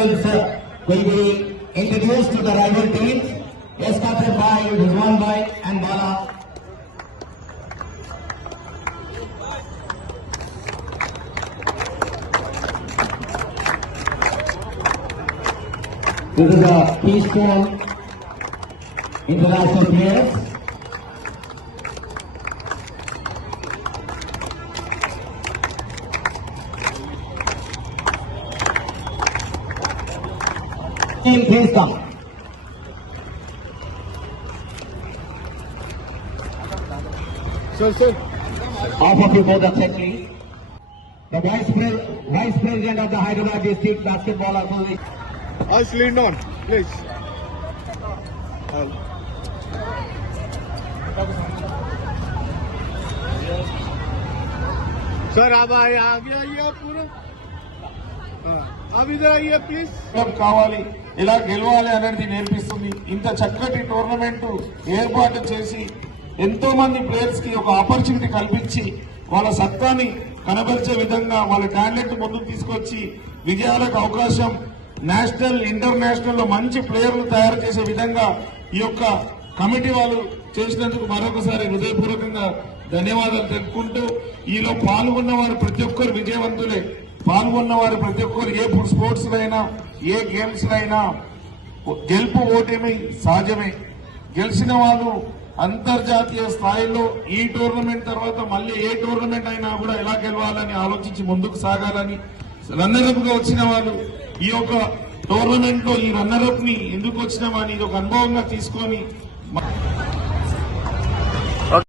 will be introduced to the rival teams, escorted by Rizwan Bhai and Bala. This is a keystone international players. Team, please come. Sir. Half of you both upset, please. The Vice President of the Hyderabad District Basketball Association. Us lean on, please. Sir अब आगे आइए आप पूरा अब इधर आइए ప్లీజ్ కావాలి ఇలా గెలవాలి అనేది నేర్పిస్తుంది. ఇంత చక్కటి టోర్నమెంట్ ఏర్పాటు చేసి ఎంతో మంది ప్లేయర్స్ కి ఒక ఆపర్చునిటీ కల్పించి వాళ్ళ సత్తాని కనబరిచే విధంగా వాళ్ళ టాలెంట్ ముందుకు తీసుకొచ్చి విజయాలకు అవకాశం నేషనల్ ఇంటర్నేషనల్ లో మంచి ప్లేయర్లు తయారు చేసే విధంగా ఈ యొక్క కమిటీ వాళ్ళు చేసినందుకు మరొకసారి హృదయపూర్వకంగా ధన్యవాదాలు తెలుపుకుంటూ ఈలో పాల్గొన్న వారు ప్రతి ఒక్కరు విజయవంతులే. పాల్గొన్న వారు ప్రతి ఒక్కరు ఏ స్పోర్ట్స్ అయినా ఏ గేమ్స్ అయినా గెలుపు ఓటమి సహజమే. గెలిచిన వాళ్ళు అంతర్జాతీయ స్థాయిలో ఈ టోర్నమెంట్ తర్వాత మళ్ళీ ఏ టోర్నమెంట్ అయినా కూడా ఎలా గెలవాలని ఆలోచించి ముందుకు సాగాలని రన్నరప్ గా వచ్చిన వాళ్ళు ఈ యొక్క టోర్నమెంట్ లో ఈ రన్నరప్ ని ఎందుకు వచ్చినామని ఇది ఒక అనుభవంగా తీసుకొని